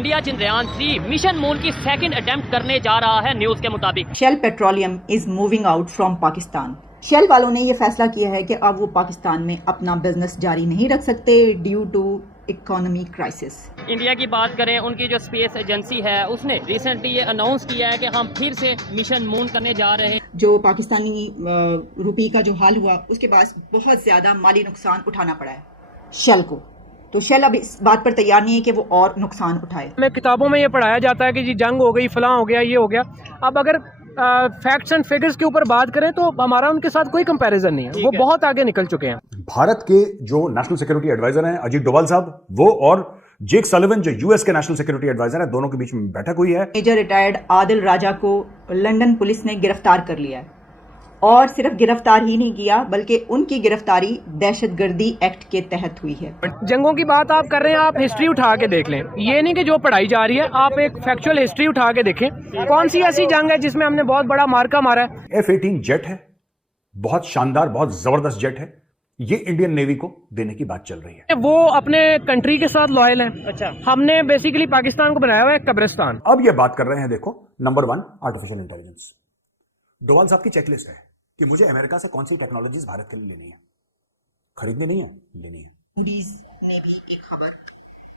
India Chandrayaan 3 mission moon की second attempt करने जा रहा है न्यूज के मुताबिक। Shell Petroleum is moving out from Pakistan. Shell वालों ने ये फैसला किया है कि अब वो पाकिस्तान में अपना बिजनेस जारी नहीं रख सकते due to economy crisis. India की बात करें, उनकी जो स्पेस एजेंसी है उसने रिसेंटली ये अनाउंस किया है कि हम फिर से मिशन मून करने जा रहे हैं। जो पाकिस्तानी रुपये का जो हाल हुआ उसके बाद बहुत ज्यादा माली नुकसान उठाना पड़ा है शेल को, तो शेल अब इस बात पर तैयार नहीं है कि वो और नुकसान उठाए। हमें किताबों में ये पढ़ाया जाता है कि जी जंग हो गई, फलां हो गया, ये हो गया। अब अगर फैक्ट्स एंड फिगर्स के ऊपर बात करें तो हमारा उनके साथ कोई कंपैरिजन नहीं है, वो बहुत आगे निकल चुके हैं। भारत के जो नेशनल सिक्योरिटी एडवाइजर हैं अजीत डोभाल साहब, वो और जेक सलिवन जो यूएस के नेशनल सिक्योरिटी एडवाइजर हैं, दोनों के बीच में बैठक हुई है। मेजर रिटायर्ड आदिल राजा को लंदन पुलिस ने गिरफ्तार कर लिया है, और सिर्फ गिरफ्तार ही नहीं किया बल्कि उनकी गिरफ्तारी दहशतगर्दी एक्ट के तहत हुई है। जंगों की बात आप कर रहे हैं, आप हिस्ट्री उठा के देख लें, ये नहीं कि जो पढ़ाई जा रही है, आप एक फैक्चुअल हिस्ट्री उठा के देखें कौन सी ऐसी जंग है जिसमें हमने बहुत बड़ा मार्का मारा है। F-18 जेट है, बहुत शानदार, बहुत जबरदस्त जेट है, ये इंडियन नेवी को देने की बात चल रही है। वो अपने कंट्री के साथ लॉयल है। अच्छा, हमने बेसिकली पाकिस्तान को बनाया हुआ है कब्रिस्तान। अब ये बात कर रहे हैं, देखो, नंबर 1 आर्टिफिशियल इंटेलिजेंस। डोभाल साहब की चेकलिस्ट है कि मुझे अमेरिका से कौन सी टेक्नोलॉजीज भारत के लिए लेनी है, खरीदनी नहीं है, लेनी है। मूडीज ने भी एक खबर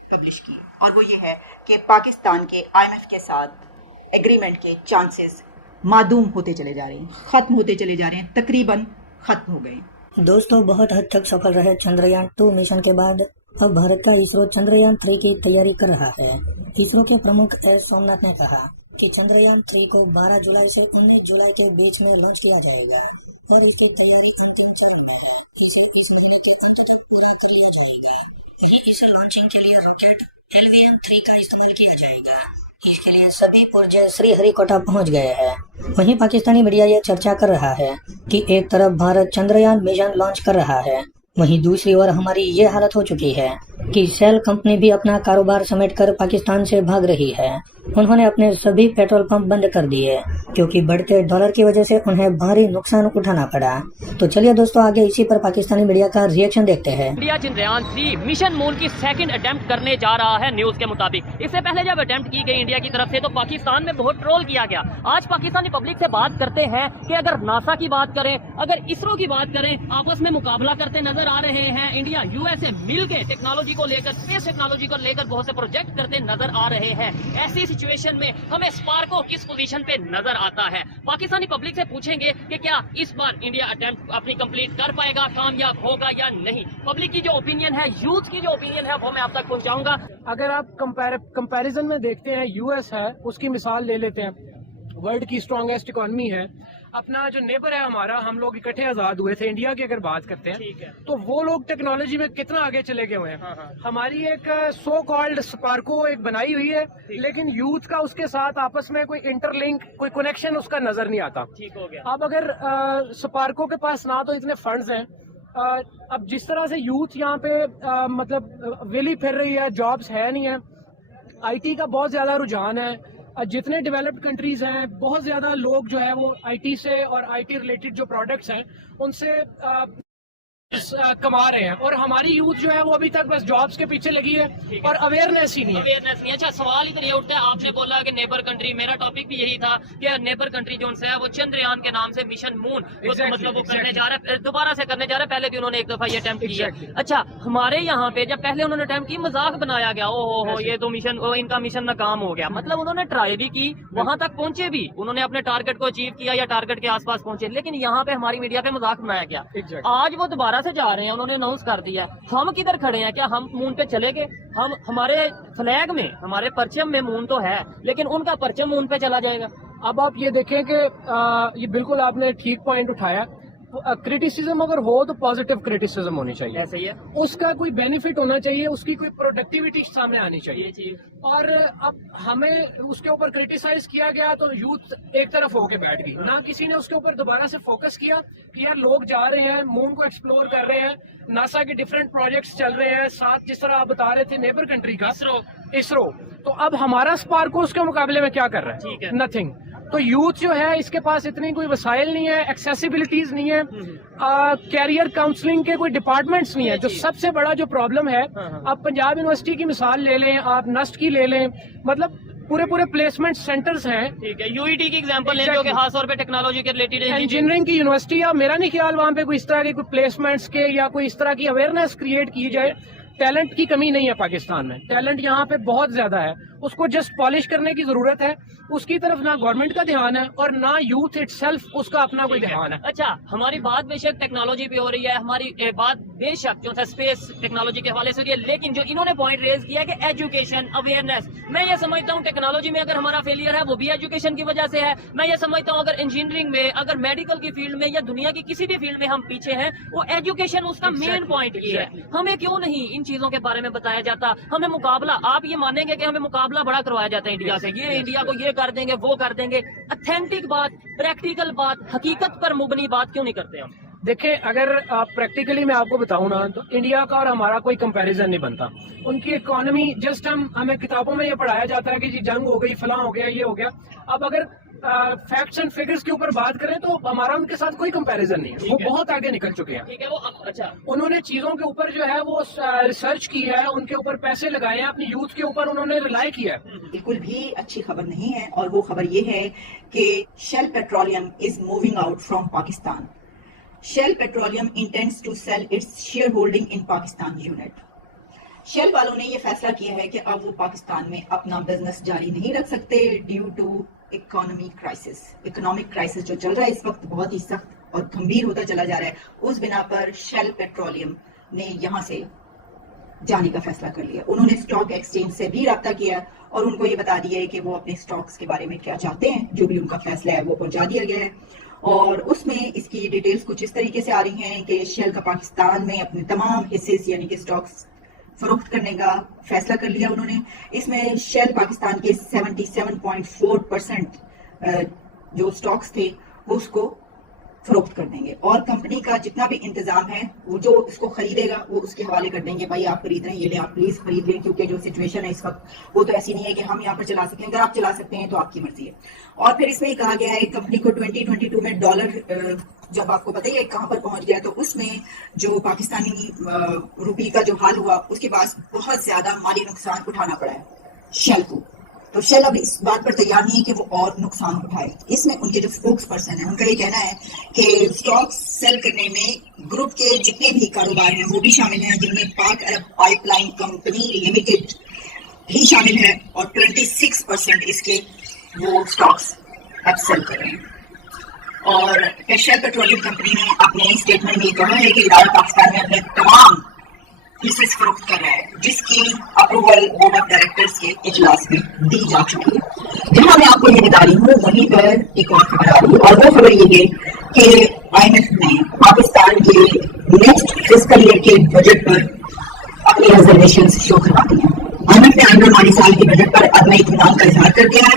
पब्लिश की और वो ये है कि पाकिस्तान के IMF के साथ एग्रीमेंट के चांसेस मादूम होते चले जा रहे हैं, खत्म होते चले जा रहे हैं, तकरीबन खत्म हो गए। दोस्तों, बहुत हद तक सफल रहे चंद्रयान 2 मिशन के बाद अब भारत का इसरो चंद्रयान 3 की तैयारी कर रहा है। इसरो के प्रमुख एस सोमनाथ ने कहा कि चंद्रयान 3 को 12 जुलाई से 19 जुलाई के बीच में लॉन्च किया जाएगा और इसकी तैयारी अंतिम चरण में है। इसे इस महीने के अंत तक पूरा कर लिया जाएगा। वहीं इसे लॉन्चिंग के लिए रॉकेट LVM-3 का इस्तेमाल किया जाएगा। इसके लिए सभी पुर्जे श्रीहरिकोटा पहुंच गए हैं। वहीं पाकिस्तानी मीडिया ये चर्चा कर रहा है कि एक तरफ भारत चंद्रयान मिशन लॉन्च कर रहा है, वहीं दूसरी ओर हमारी ये हालत हो चुकी है कि शेल कंपनी भी अपना कारोबार समेटकर पाकिस्तान से भाग रही है। उन्होंने अपने सभी पेट्रोल पंप बंद कर दिए क्योंकि बढ़ते डॉलर की वजह से उन्हें भारी नुकसान उठाना पड़ा। तो चलिए दोस्तों, आगे इसी पर पाकिस्तानी मीडिया का रिएक्शन देखते हैं। इंडिया चंद्रयान 3 मिशन मून की सेकंड अटेम्प्ट करने जा रहा है न्यूज के मुताबिक। इससे पहले जब अटेम्प्ट की गई इंडिया की तरफ से तो पाकिस्तान में बहुत ट्रोल किया गया। आज पाकिस्तानी पब्लिक से बात करते हैं कि अगर नासा की बात करें, अगर इसरो की बात करें, आपस में मुकाबला करते नजर आ रहे हैं। इंडिया USA मिलकर टेक्नोलॉजी को लेकर, स्पेस टेक्नोलॉजी को लेकर बहुत से प्रोजेक्ट करते नजर आ रहे हैं। ऐसी सिचुएशन में हमें स्पार्को किस पोजीशन पे नजर आता है। पाकिस्तानी पब्लिक से पूछेंगे कि क्या इस बार इंडिया अटेम्प्ट अपनी कंप्लीट कर पाएगा, कामयाब होगा या नहीं। पब्लिक की जो ओपिनियन है, यूथ की जो ओपिनियन है, वो मैं आप तक पहुंचाऊंगा। अगर आप कंपैरिजन में देखते हैं, US है, उसकी मिसाल ले लेते हैं, वर्ल्ड की स्ट्रॉन्गेस्ट इकोनॉमी है। अपना जो नेबर है हमारा, हम लोग इकट्ठे आजाद हुए थे। इंडिया की अगर बात करते हैं तो वो लोग टेक्नोलॉजी में कितना आगे चले गए हुए हैं। हमारी एक सो कॉल्ड स्पार्को एक बनाई हुई है, लेकिन यूथ का उसके साथ आपस में कोई इंटरलिंक, कोई कनेक्शन उसका नजर नहीं आता। ठीक हो गया। अब अगर स्पार्को के पास ना तो इतने फंड्स हैं, अब जिस तरह से यूथ यहाँ पे मतलब वेली फिर रही है, जॉब्स है नहीं है, IT का बहुत ज्यादा रुझान है। जितने डेवलप्ड कंट्रीज हैं, बहुत ज्यादा लोग जो है वो IT से और IT रिलेटेड जो प्रोडक्ट्स हैं उनसे कमा रहे हैं, और हमारी यूथ जो है वो अभी तक बस जॉब्स के पीछे लगी है और अवेयरनेस ही नहीं है। अच्छा, सवाल इधर ये उठता है, आपने बोला कि नेबर कंट्री, मेरा टॉपिक भी यही था कि नेबर कंट्री जो है वो चंद्रयान के नाम से मिशन मून मतलब वो करने जा रहा है, दोबारा से करने जा रहा है। पहले भी उन्होंने एक दफा ये अटेम्प्ट किया। अच्छा, हमारे यहाँ पे जब पहले उन्होंने अटेम्प्ट की, मजाक बनाया गया, ओहो ये तो मिशन, इनका मिशन नाकाम हो गया। मतलब उन्होंने ट्राई भी की, वहां तक पहुंचे भी, उन्होंने अपने टारगेट को अचीव किया या टारगेट के आसपास पहुंचे, लेकिन यहाँ पे हमारी मीडिया पे मजाक बनाया गया। आज वो दोबारा से जा रहे हैं, उन्होंने अनाउंस कर दिया। हम किधर खड़े हैं? क्या हम मून पे चले गए? हम, हमारे फ्लैग में, हमारे परचम में मून तो है, लेकिन उनका परचम मून पे चला जाएगा। अब आप ये देखें कि ये बिल्कुल आपने ठीक पॉइंट उठाया। क्रिटिसिज्म अगर हो तो पॉजिटिव क्रिटिसिज्म होनी चाहिए, ऐसे ही है। उसका कोई बेनिफिट होना चाहिए, उसकी कोई प्रोडक्टिविटी सामने आनी चाहिए। और अब हमें उसके ऊपर क्रिटिसाइज किया गया तो यूथ एक तरफ होके बैठ गई, ना किसी ने उसके ऊपर दोबारा से फोकस किया कि यार लोग जा रहे हैं, मून को एक्सप्लोर कर रहे हैं, नासा के डिफरेंट प्रोजेक्ट्स चल रहे हैं, साथ जिस तरह आप बता रहे थे नेबर कंट्री का इसरो। तो अब हमारा स्पार्को उसके मुकाबले में क्या कर रहा है? नथिंग। تو یوتھ جو ہے اس کے پاس اتنی کوئی وسائل نہیں ہے, ایکسیسیبلٹیز نہیں ہے, کیریئر کاؤنسلنگ کے کوئی ڈپارٹمنٹس نہیں ہے. جو سب سے بڑا جو پرابلم ہے, آپ پنجاب یونیورسٹی کی مثال لے لیں, آپ نسٹ کی لے لیں, مطلب پورے پلیسمنٹ سینٹرز ہیں. ٹھیک ہے, یو ای ٹی کی ایگزامپل لیں جو کہ خاص طور پہ ٹیکنالوجی کے ریلیٹڈ انجینئرنگ کی یونیورسٹی ہے. میرا نہیں خیال وہاں پہ کوئی اس طرح کے کوئی پلیسمنٹس کے یا کوئی اس طرح کی اویئرنیس کریٹ کی جائے. ٹیلنٹ کی کمی نہیں ہے پاکستان میں, ٹیلنٹ یہاں پہ بہت زیادہ ہے, اس کو جسٹ پالش کرنے کی ضرورت ہے. اس کی طرف نہ گورنمنٹ کا دھیان ہے اور نہ یوتھ اٹ سیلف اس کا اپنا کوئی دھیان ہے. اچھا, ہماری بات بے شک ٹیکنالوجی پہ ہو رہی ہے, ہماری بات بے شک جو ہے اسپیس ٹیکنالوجی کے حوالے سے ہو رہی ہے, لیکن جو انہوں نے پوائنٹ ریز کیا ہے کہ ایجوکیشن اویئرنیس, میں یہ سمجھتا ہوں ٹیکنالوجی میں اگر ہمارا فیلئر ہے وہ بھی ایجوکیشن کی وجہ سے ہے. میں یہ سمجھتا ہوں اگر انجینئرنگ میں, اگر میڈیکل کی فیلڈ میں یا دنیا کی کسی بھی فیلڈ میں ہم پیچھے ہیں, وہ ایجوکیشن اس کا مین پوائنٹ یہ ہے. ہمیں کیوں نہیں ان چیزوں کے بارے میں بتایا جاتا؟ ہمیں مقابلہ, آپ یہ مانیں گے کہ ہمیں مقابلہ بڑا کروایا جاتا ہے انڈیا سے, یہ انڈیا کو یہ کر دیں گے وہ کر دیں گے. اتھینٹک بات, پریکٹیکل بات, حقیقت پر مبنی بات کیوں نہیں کرتے ہم؟ دیکھیں, اگر آپ پریکٹیکلی میں آپ کو بتاؤں نا تو انڈیا کا اور ہمارا کوئی کمپیریزن نہیں بنتا. ان کی اکانومی جسٹ ہمیں کتابوں میں یہ پڑھایا جاتا ہے کہ جی جنگ ہو گئی, فلاں ہو گیا, یہ ہو گیا. اب اگر فیکٹس اینڈ فگرز کے اوپر بات کریں تو ہمارا ان کے ساتھ کوئی کمپیریزن نہیں ہے. وہ بہت آگے نکل چکے ہیں. ٹھیک ہے, وہ اچھا انہوں نے چیزوں کے اوپر جو ہے وہ ریسرچ کی ہے, ان کے اوپر پیسے لگائے ہیں, اپنی یوتھ کے اوپر انہوں نے ریلائی کیا ہے. بالکل بھی اچھی خبر نہیں ہے, اور وہ خبر یہ ہے کہ Shell Petroleum is moving out from Pakistan. Shell Petroleum intends to sell its shareholding in Pakistan unit. Shell والوں نے یہ فیصلہ کیا ہے کہ اب وہ پاکستان میں اپنا بزنس جاری نہیں رکھ سکتے ڈیو ٹو اکنامک کرائسس جو چل رہا ہے اس وقت, بہت ہی سخت اور گمبھیر ہوتا چلا جا رہا ہے. اس بنا پر شیل پیٹرولیم نے یہاں سے جانے کا فیصلہ کر لیا. انہوں نے اسٹاک ایکسچینج سے بھی رابطہ کیا اور ان کو یہ بتا دیا ہے کہ وہ اپنے اسٹاکس کے بارے میں کیا چاہتے ہیں. جو بھی ان کا فیصلہ ہے وہ پہنچا دیا گیا ہے, اور اس میں اس کی ڈیٹیلز کچھ اس طریقے سے آ رہی ہیں کہ شیل کا پاکستان میں اپنے تمام حصے یعنی کہ اسٹاکس فروخت کرنے کا فیصلہ کر لیا انہوں نے. اس میں شیل پاکستان کے 77.4% جو اسٹاکس تھے وہ اس کو فروخت کر دیں گے, اور کمپنی کا جتنا بھی انتظام ہے وہ جو اس کو خریدے گا وہ اس کے حوالے کر دیں گے. بھائی آپ خرید رہے ہیں, یہ لیں, آپ پلیز خرید لیں, کیونکہ جو سچویشن ہے اس وقت وہ تو ایسی نہیں ہے کہ ہم یہاں پر چلا سکیں. اگر آپ چلا سکتے ہیں تو آپ کی مرضی ہے. اور پھر اس میں یہ کہا گیا ہے کمپنی کو 2022 میں ڈالر جب آپ کو پتہ ہی ہے کہاں پر پہنچ گیا, تو اس میں جو پاکستانی روپی کا جو حال ہوا اس کے بعد بہت زیادہ مالی نقصان اٹھانا پڑا ہے شیل کو. تو شیل اب اس بات پر تیار نہیں ہے کہ وہ اور نقصان اٹھائے. اس میں ان کے جو اسپوکس پرسن ہیں ان کا یہ کہنا ہے کہ اسٹاک سیل کرنے میں گروپ کے جتنے بھی کاروبار ہیں وہ بھی شامل ہیں, جن میں پاک عرب پائپ لائن کمپنی لمیٹڈ بھی شامل ہے, اور 26% اس کے وہ اسٹاکس اب سیل کر رہے ہیں. اور شیل پیٹرولیم کمپنی نے اپنے اسٹیٹمنٹ میں یہ کہا ہے کہ ادارہ پاکستان میں اپنے تمام حصص فروخت کر رہا ہے, جس کی اپروول بورڈ آف ڈائریکٹرز کے اجلاس میں دی جا چکی ہے. جہاں میں آپ کو یہ بتا رہی ہوں وہیں پر ایک اور خبر آ رہی ہے, اور وہ خبر یہ ہے کہ IMF نے پاکستان کے نیکسٹ فسکل ایئر کے بجٹ پر اپنی ریزرویشن شو کروا دی ہیں. IMF نے آئندہ مالی سال کے بجٹ پر عدم اطمینان کا اظہار کر دیا ہے.